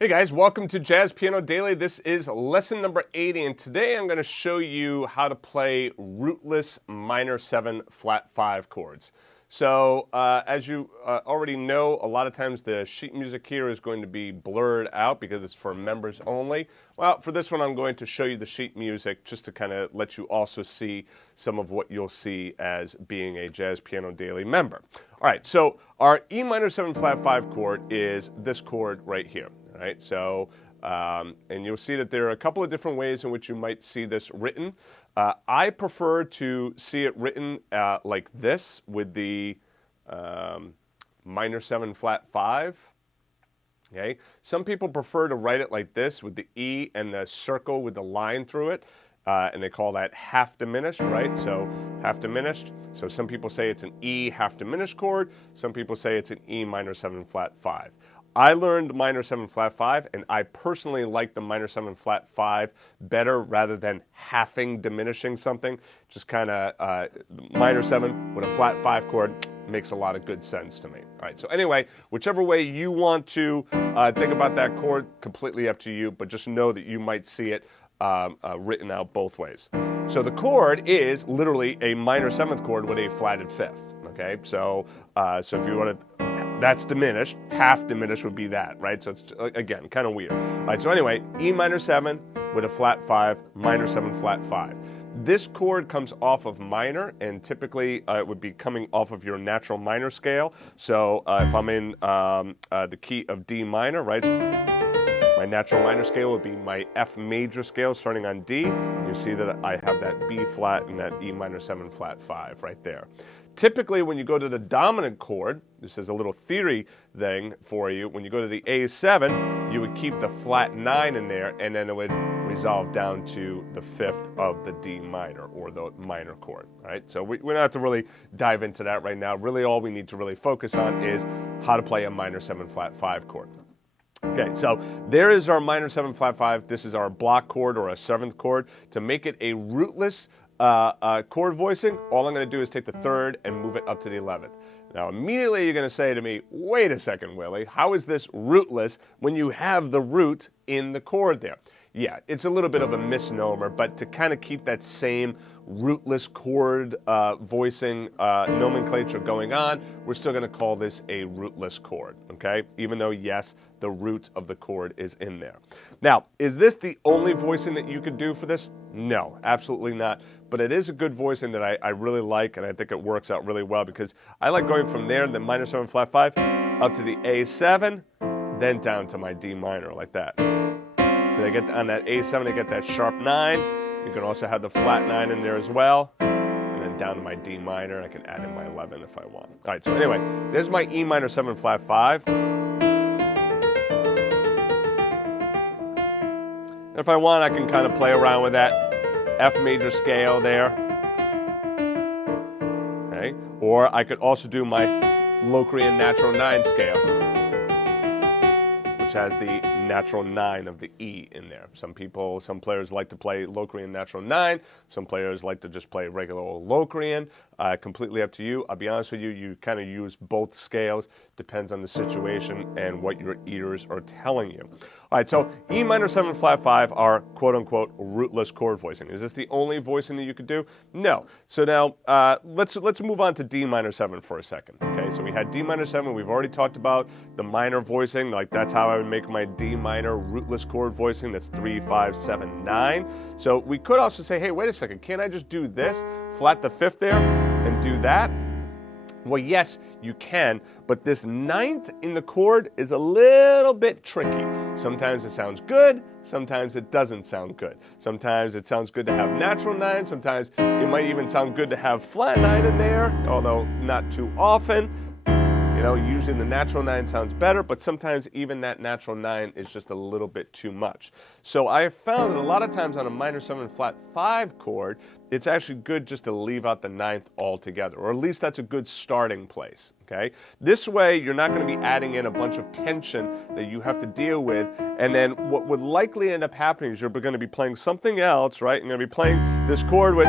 Hey guys, welcome to Jazz Piano Daily. This is lesson number 80, and today I'm going to show you how to play rootless minor 7 flat 5 chords. So as you already know, a lot of times the sheet music here is going to be blurred out because it's for members only. Well, for this one I'm going to show you the sheet music just to kind of let you also see some of what you'll see as being a Jazz Piano Daily member. All right, so our E minor 7 flat 5 chord is this chord right here. Right, so and you'll see that there are a couple of different ways in which you might see this written. I prefer to see it written like this with the minor 7 flat 5. Okay, some people prefer to write it like this with the E and the circle with the line through it. And they call that half diminished, right? So half diminished. So some people say it's an E half diminished chord. Some people say it's an E minor 7 flat 5. I learned minor 7 flat 5, and I personally like the minor 7 flat 5 better rather than halving diminishing something. Just kind of minor 7 with a flat 5 chord makes a lot of good sense to me. All right, so anyway, whichever way you want to think about that chord, completely up to you, but just know that you might see it written out both ways. So the chord is literally a minor 7th chord with a flatted 5th. Okay, so if you want to, that's diminished. Half diminished would be that, right? So it's again kind of weird. All right, so anyway, E minor 7 with a flat 5, minor 7 flat 5. This chord comes off of minor, and typically it would be coming off of your natural minor scale. So if I'm in the key of D minor, right? My natural minor scale would be my F major scale starting on D. You see that I have that B flat and that E minor 7 flat 5 right there. Typically, when you go to the dominant chord, this is a little theory thing for you, when you go to the A7, you would keep the flat 9 in there, and then it would resolve down to the 5th of the D minor, or the minor chord, right? So we don't have to really dive into that right now. Really, all we need to really focus on is how to play a minor 7 flat 5 chord. Okay, so there is our minor 7 flat 5. This is our block chord or a 7th chord. To make it a rootless chord voicing, all I'm going to do is take the 3rd and move it up to the 11th. Now immediately you're going to say to me, wait a second, Willie, how is this rootless when you have the root in the chord there? Yeah, it's a little bit of a misnomer, but to kind of keep that same rootless chord voicing nomenclature going on, we're still going to call this a rootless chord, okay? Even though, yes, the root of the chord is in there. Now, is this the only voicing that you could do for this? No, absolutely not. But it is a good voicing that I really like, and I think it works out really well because I like going from there, the minor 7 flat 5, up to the A7, then down to my D minor like that. Then I get on that A7, I get that sharp 9. You can also have the flat 9 in there as well. And then down to my D minor, I can add in my 11 if I want. All right, so anyway, there's my E minor 7 flat 5. And if I want, I can kind of play around with that F major scale there. Okay, or I could also do my Locrian natural 9 scale, which has the natural 9 of the E in there. Some players like to play Locrian natural 9. Some players like to just play regular old Locrian. Completely up to you. I'll be honest with you, you kind of use both scales. Depends on the situation and what your ears are telling you. All right, so E minor 7 flat 5 are quote-unquote rootless chord voicing. Is this the only voicing that you could do? No. So now let's move on to D minor 7 for a second. Okay, so we had D minor 7. We've already talked about the minor voicing. Like that's how I would make my D minor rootless chord voicing. That's 3, 5, 7, 9. So we could also say, hey, wait a second. Can't I just do this, flat the 5th there, and do that? Well, yes, you can, but this 9th in the chord is a little bit tricky. Sometimes it sounds good, sometimes it doesn't sound good. Sometimes it sounds good to have natural 9, sometimes it might even sound good to have flat 9 in there, although not too often. You know, usually the natural 9 sounds better, but sometimes even that natural 9 is just a little bit too much. So I have found that a lot of times on a minor 7 flat 5 chord, it's actually good just to leave out the 9th altogether, or at least that's a good starting place, okay? This way, you're not going to be adding in a bunch of tension that you have to deal with, and then what would likely end up happening is you're going to be playing something else, right? You're going to be playing this chord with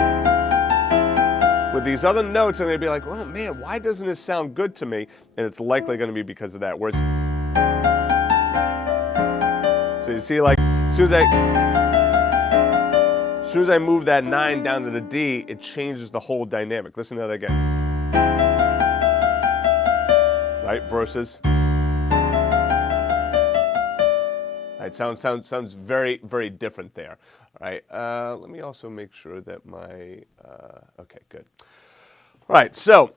these other notes, and they'd be like, oh man, why doesn't this sound good to me? And it's likely going to be because of that. Whereas So you see, like, as soon as I move that 9 down to the D, it changes the whole dynamic. Listen to that again. Right, versus. Right, sounds very, very different there. All right, let me also make sure that my, okay, good. All right, so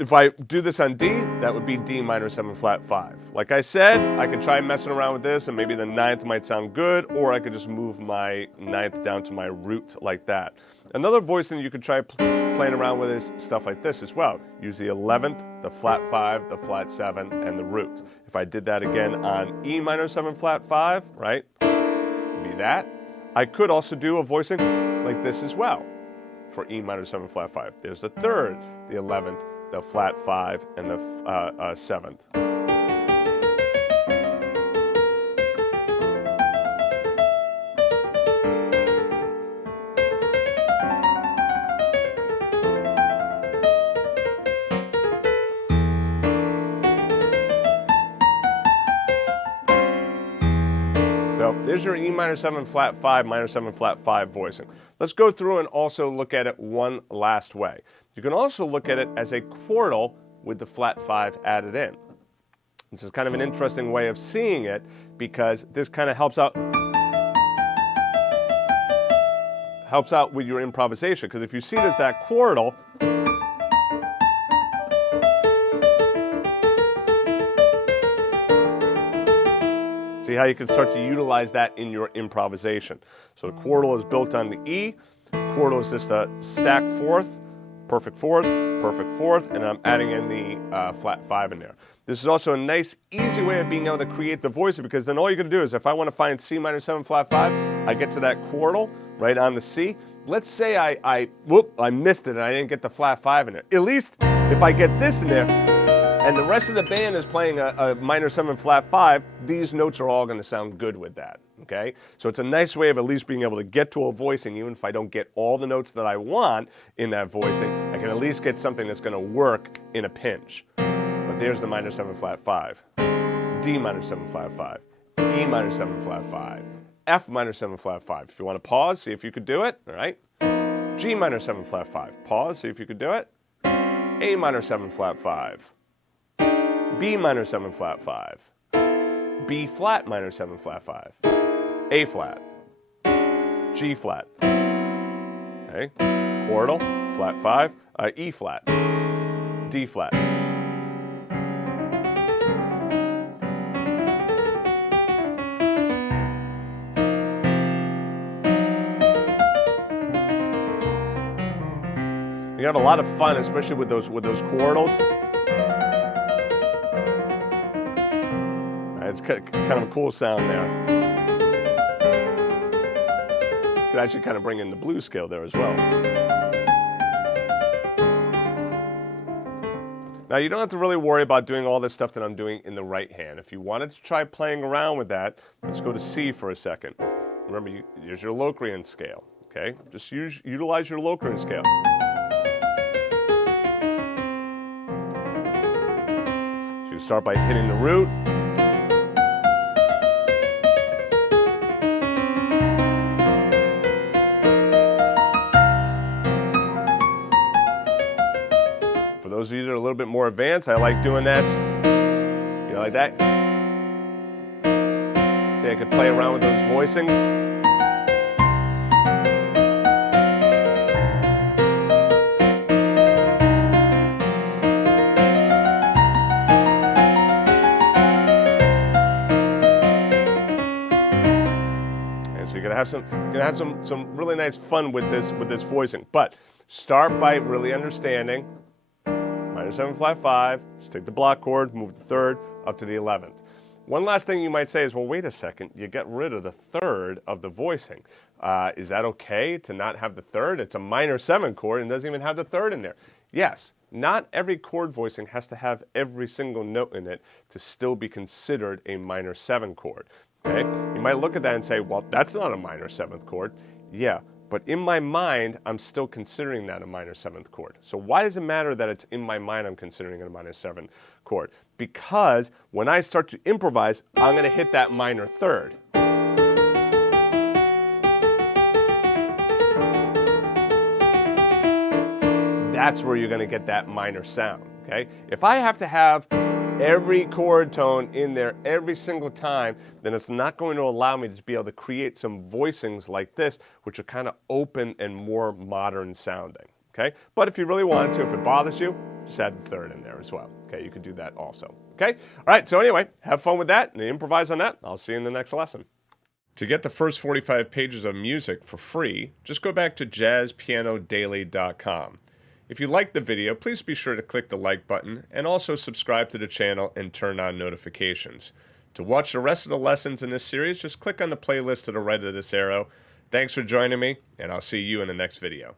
if I do this on D, that would be D minor 7 flat 5. Like I said, I could try messing around with this and maybe the 9th might sound good, or I could just move my 9th down to my root like that. Another voicing you could try playing around with is stuff like this as well. Use the 11th, the flat 5, the flat 7, and the root. If I did that again on E minor 7 flat 5, right, be that. I could also do a voicing like this as well for E minor 7 flat 5. There's the 3rd, the 11th, the flat 5, and the 7th. So there's your E minor 7 flat 5, minor 7 flat 5 voicing. Let's go through and also look at it one last way. You can also look at it as a quartal with the flat 5 added in. This is kind of an interesting way of seeing it because this kind of helps out with your improvisation. Because if you see it as that quartal, see how you can start to utilize that in your improvisation. So the quartal is built on the E. Quartal is just a stacked fourth, perfect fourth, and I'm adding in the flat 5 in there. This is also a nice, easy way of being able to create the voicing, because then all you're going to do is, if I want to find C minor 7 flat 5, I get to that quartal right on the C. Let's say I missed it and I didn't get the flat 5 in there. At least if I get this in there, and the rest of the band is playing a minor 7 flat 5, these notes are all going to sound good with that, okay? So it's a nice way of at least being able to get to a voicing, even if I don't get all the notes that I want in that voicing, I can at least get something that's going to work in a pinch. But there's the minor 7 flat 5, D minor 7 flat 5, E minor 7 flat 5, F minor 7 flat 5. If you want to pause, see if you could do it, all right? G minor 7 flat 5, pause, see if you could do it. A minor 7 flat 5. B minor 7 flat 5, B flat minor 7 flat 5, A flat, G flat, okay, quartal, flat 5, E flat, D flat. You have a lot of fun, especially with those quartals. It's kind of a cool sound there. Could actually kind of bring in the blues scale there as well. Now you don't have to really worry about doing all this stuff that I'm doing in the right hand. If you wanted to try playing around with that, let's go to C for a second. Remember, here's your Locrian scale, okay? Just utilize your Locrian scale. So you start by hitting the root. Those of you that are a little bit more advanced, I like doing that. You know, like that. See, I could play around with those voicings. And so you're gonna have some really nice fun with this voicing. But start by really understanding. Minor 7 flat 5, just take the block chord, move the 3rd up to the 11th. One last thing you might say is, well, wait a second, you get rid of the 3rd of the voicing. Is that okay to not have the 3rd? It's a minor 7 chord and doesn't even have the 3rd in there. Yes, not every chord voicing has to have every single note in it to still be considered a minor 7 chord. Okay? You might look at that and say, well, that's not a minor 7th chord. Yeah. But in my mind, I'm still considering that a minor 7th chord. So why does it matter that it's in my mind I'm considering it a minor 7 chord? because when I start to improvise, I'm going to hit that minor third. That's where you're going to get that minor sound, okay? If I have to have every chord tone in there every single time, then it's not going to allow me to be able to create some voicings like this, which are kind of open and more modern sounding, okay? But if you really wanted to, if it bothers you, just add the third in there as well, okay? You could do that also, okay? All right, so anyway, have fun with that and improvise on that. I'll see you in the next lesson. To get the first 45 pages of music for free, just go back to jazzpianodaily.com. If you liked the video, please be sure to click the like button and also subscribe to the channel and turn on notifications. To watch the rest of the lessons in this series, just click on the playlist to the right of this arrow. Thanks for joining me, and I'll see you in the next video.